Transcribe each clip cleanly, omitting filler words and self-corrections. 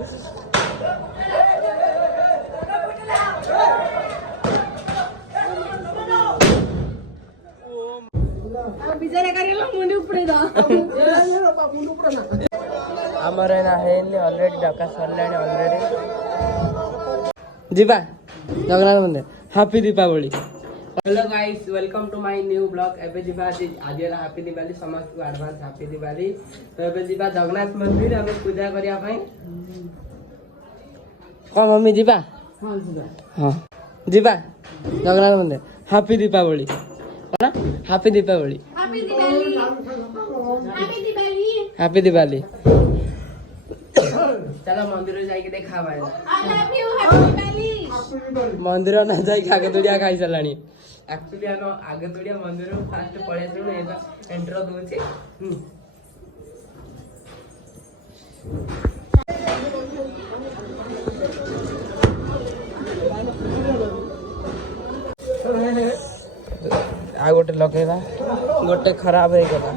आमर ऑलरेडी डका सरला ऑलरेडी जीवा जगन्नाथ मंदिर happy Deepavali. Hello guys welcome to my new blog. एबे जीवा आज हैप्पी दिवाली समस्त को एडवांस हैप्पी दिवाली। तो एबे जीवा जगन्नाथ मंदिर एबे पूजा करिया पई को मम्मी जीवा हां जीवा हां जीवा जगन्नाथ मंदिर हैप्पी दीपावली ना happy Deepavali happy Diwali happy Diwali happy Diwali. चलो मंदिर जाके देखा भाई I love you happy Diwali. मंदिर ना जाई आगे तोड़िया खाई चलानी एक्चुअली हम आगे तोड़िया मंदिर फास्ट पळे सुन एबा एंटर दोछि आ गोटे लगेगा गोटे खराब हो गला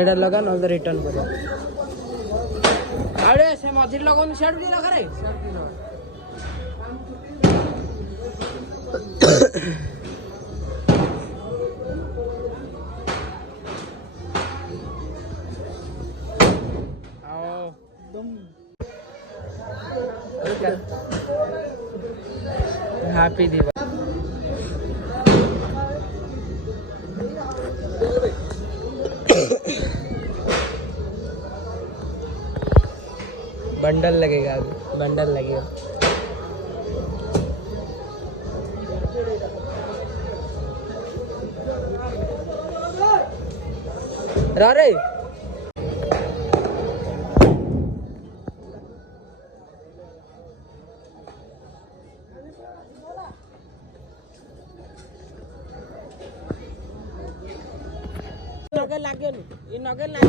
एडा लगा न रिटर्न कर अरे से मझिर लगन सेट भी लगा रे आओ दम हैप्पी दिवाली। बंडल लगेगा अभी बंडल लगेगा रे नगे लागेनी ई नगे लाग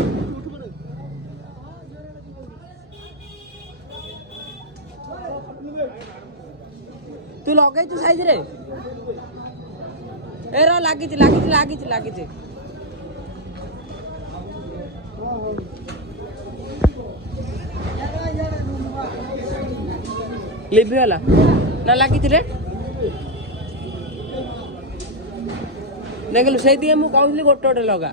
तू लगे तू साइज रे ए रा लागी लिभि वाला ना लागी रे देखलु से दिए मु कहली गोटे गोटे लगा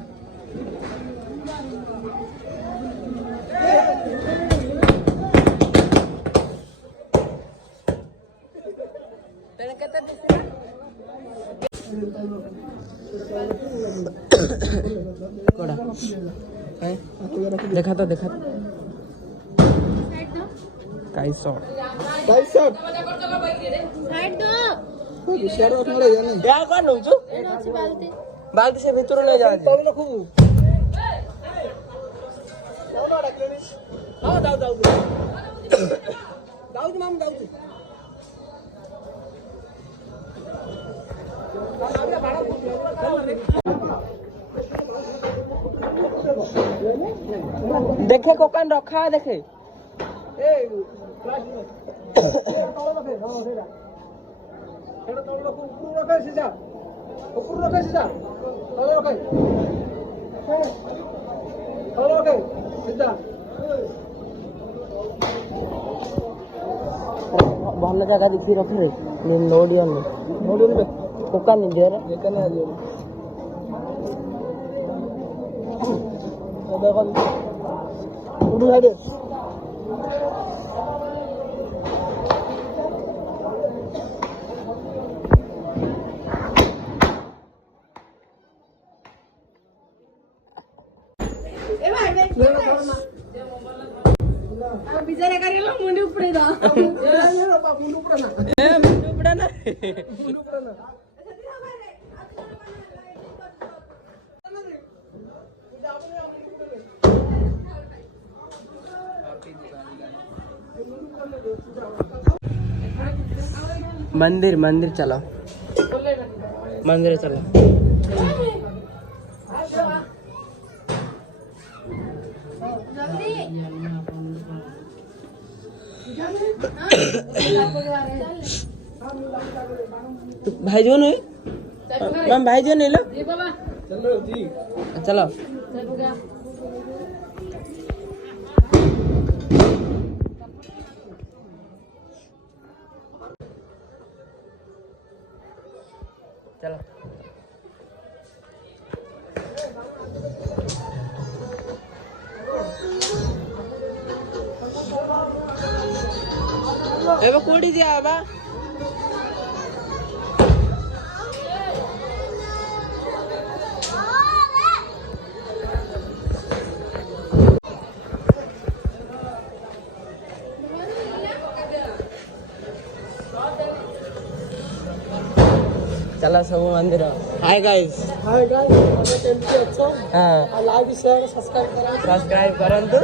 देखा तो काई शॉट साइड दो शेयर उठा ले जाने क्या कर नु छु बाल्टी से भीतर ले जा तब रखू हां दाऊ माम दाऊ देखे कोकान रखा है देखे ए क्लास में तौल रखे हां सेरा सेरा तौल रखो ऊपर रखे सीधा तौल रखे सीधा भल जगह देखी रखे नोडियन पे कोकान दे रे लेकने आ दियो देखो उड़ साइड बिचारे करेला मुंडी उपडे दा मुंडी उपडा ना मंदिर चलो मंदिर चलो भाई जो नहीं मैम भाई जो नहीं लो चलो चलो एबे कोडी दिया बा चला सब मंदिर हाय गाइस केमती अच्छो हां लाइक शेयर सब्सक्राइब करंतु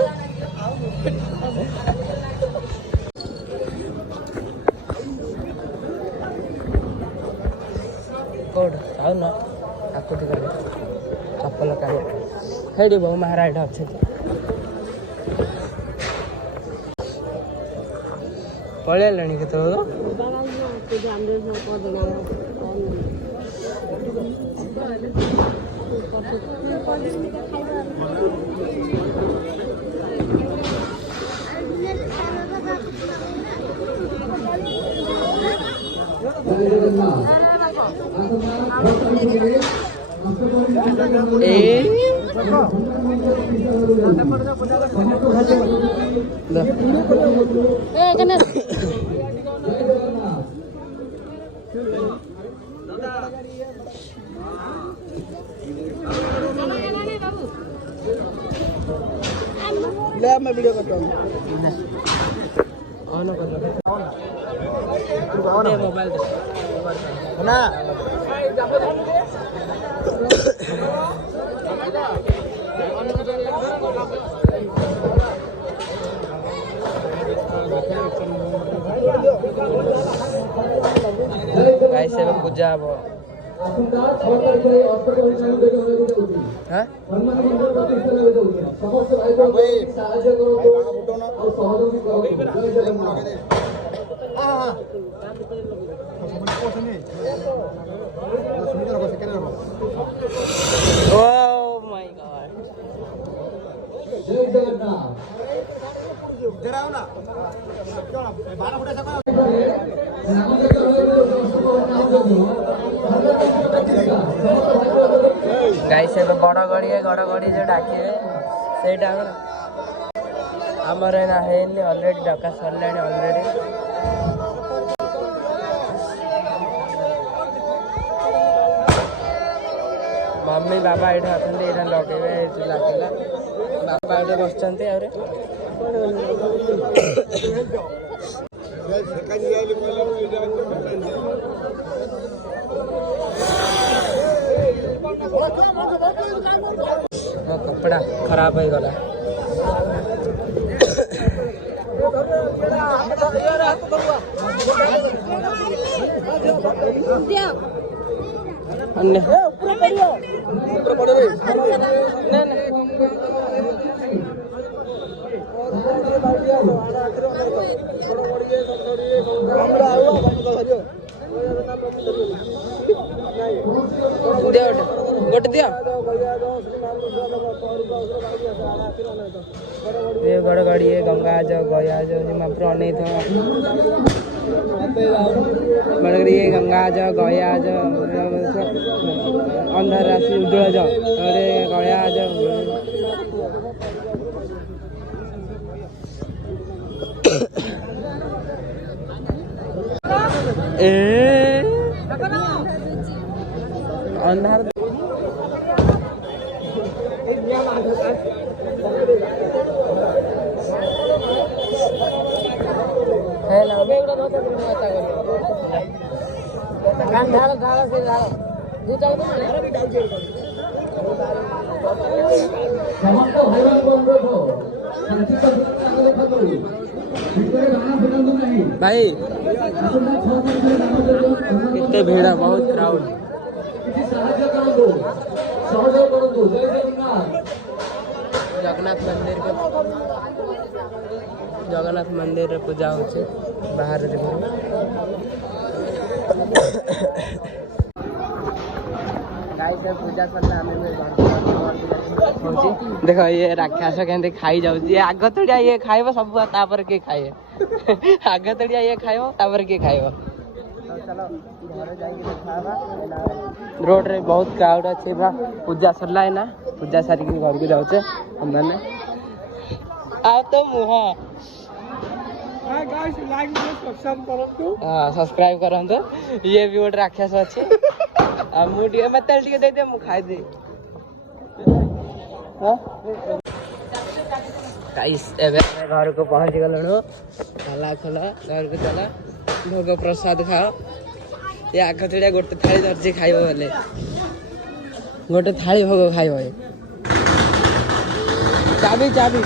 कोड आउ ना आकुटी कर चप्पल काढ हेडी बहु महाराज अच्छे पळेलाणी के तो ले मैं वीडियो करता हूँ ऑन कर दे मोबाइल दे ना गाइस ଏବେ ପୂଜା ହବ गाइस ଏବେ ବଡ଼ ଗଡ଼ି जो डाके ସେଇଟା ଆମର ଏନା ହେଇନି ଅଲରେଡି ଡକା ସରିଲାଣି ଅଲରେଡି मम्मी बाबा ये अछंती एटा लगेबे लागला बाबा एटा बसचंती आरे कपड़ा खराब हो गला अन्य गोटे दिया ये बड़ गाड़ी है गंगा जो गया जो महाप्रभु अनेक बड़गड़ी ये गंगा जो गया जो अंधार राशि उज्जवल जो अरे गया जो अंधार भाई कितने भीड़ है बहुत क्राउड जगन्नाथ मंदिर रे पूजा होचे बाहर देखो गाइस पूजा सरला आमे देख ये राक्षस केंदे खाई जाउची आग तड़िया ये खाइबो सब तापर के खाए आग तड़िया ये खाइबो तापर के खाइबो चलो घर जाई के खावा रोड रे बहुत क्राउड अछि बा पूजा सरला है ना पूजा सारी के घर को जाउचे हम माने आ तो मुहा हां गाइस लाइक सब्सक्राइब करंतु हां सब्सक्राइब करंतु ये भी गोट राक्षस अछि आ मुडी में तेल टिके दे दे मु खाइ दे हां गाइस एबे घर को पहुंच गलणो खाला खोला घर को चला भोग प्रसाद खाओ ये आग थोड़ा गोटे थाली धरछि खाइबो बोले गोटे थाली भोग खाइबो चाबी चाबी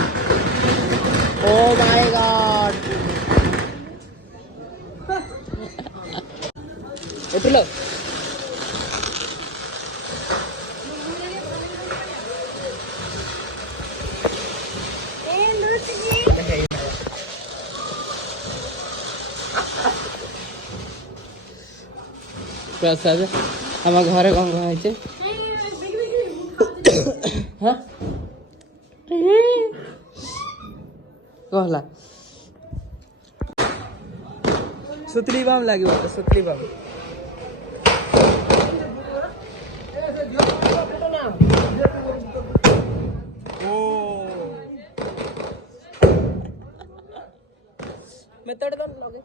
ओ माय गॉड उठलो प्रसाद हम घरे कौन कौन है हाँ कहला सुतली बम लगे सुतली बम मैं तोड़ दो लगे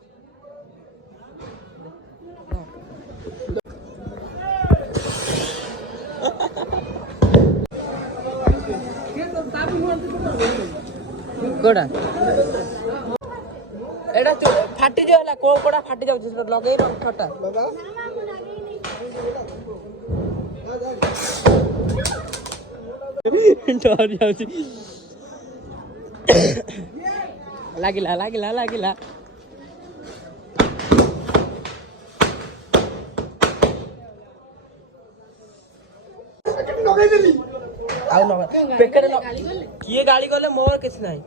कोड़ा एडा फाटी जो हला को कोड़ा फाटी जाउ छ लगै न फटा लगा डर जाउ छी लागिला लागिला लागिला लगै देली आउ न पेकर किए गाली गले मोर किछ नाही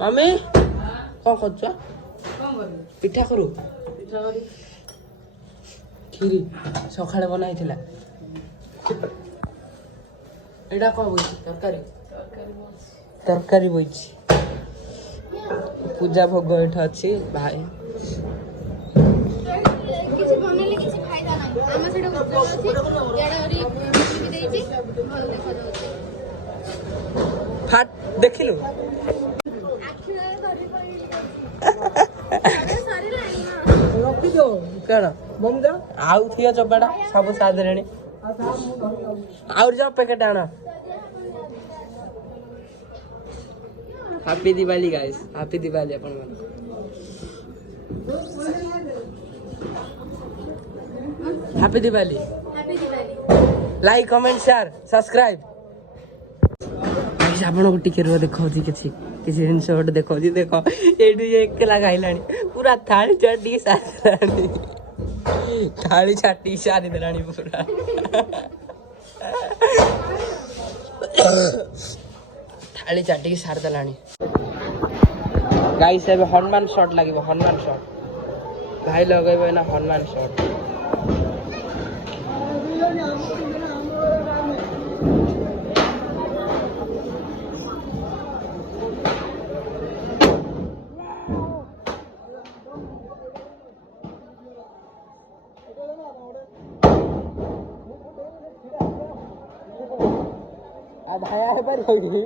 मम्मी कौन करछ पिठा करू खीरी सखाळे बनाइथिला एडा को बोइछि तरकारी बोइछि पूजा भोग एठ अछि भाई किसी बनेले किसी फायदा नाही आमा सेडा उज्जवल अछि याडा ओरी भी देइछि भल देखा जाउछि फाट देखिलु आखि रे धरि पड़ी सारी लाइन ना रखि दो कण बम जा आउ थिया चबाडा सब सादरेणी और जाओ पैकेट आना happy Diwali guys happy Diwali अपन मन happy Diwali like comment share subscribe आपण को टिके रो देखौ जी किछि किछि जिंस ओट देखौ जी देखो एडु एकला गाइलानी पूरा थाली चटी सारानी थाली छाटी सारी देलानी पूरा थाली चाटी सार देलानी गाइस अब हनुमान शॉट लागिबो हनुमान शॉट भाई लगेबो ना हनुमान शॉट भाया है पर होगी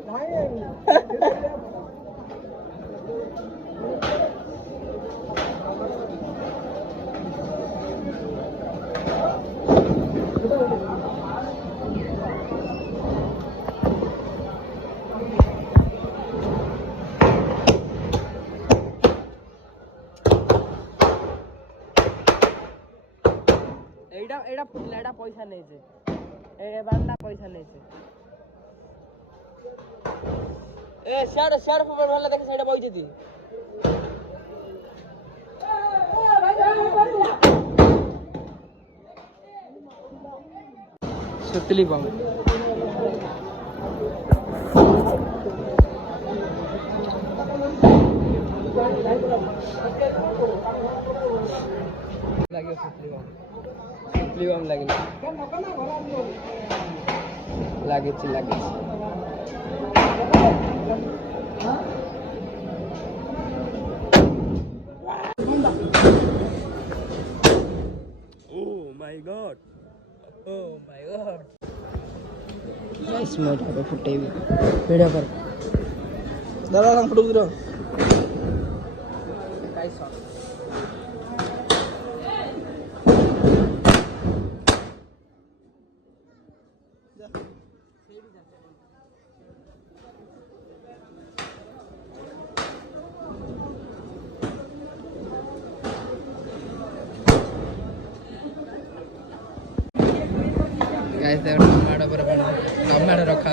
एडा एडा फुटला एडा पैसा नहीं छे ए बांदा पैसा नहीं छे ए शाड़ शाड़ फुटबॉल वाला देख साइड बई जदी सुतली बम लागे सुतली बम सुतली बम लगे लगे माय गॉड गाइस मोटा पे फुटे भी वीडियो पर दादा हम फोटो दिरो गाइस गाइस टमाटो पर टमाटो रखा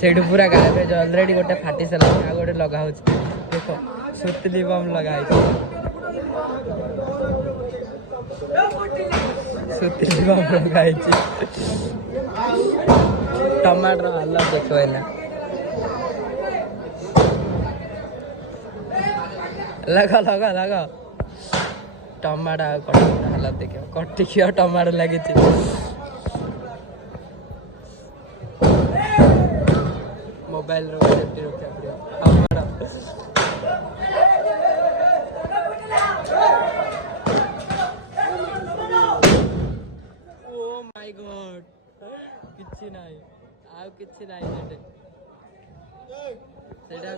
सेठ पूरा गायब ऑलरेडी गोटे फाटी सारा आ गोटे लगा देख सुतली बम लगा सुतली बम लगा टमाटर हालत देखो ना लगा लगा लगा टमाटर कट हालत देखो कटिक टमाटर लगी मोबाइल ओ माय गॉड किछि नाही आ किछि नाही सेटा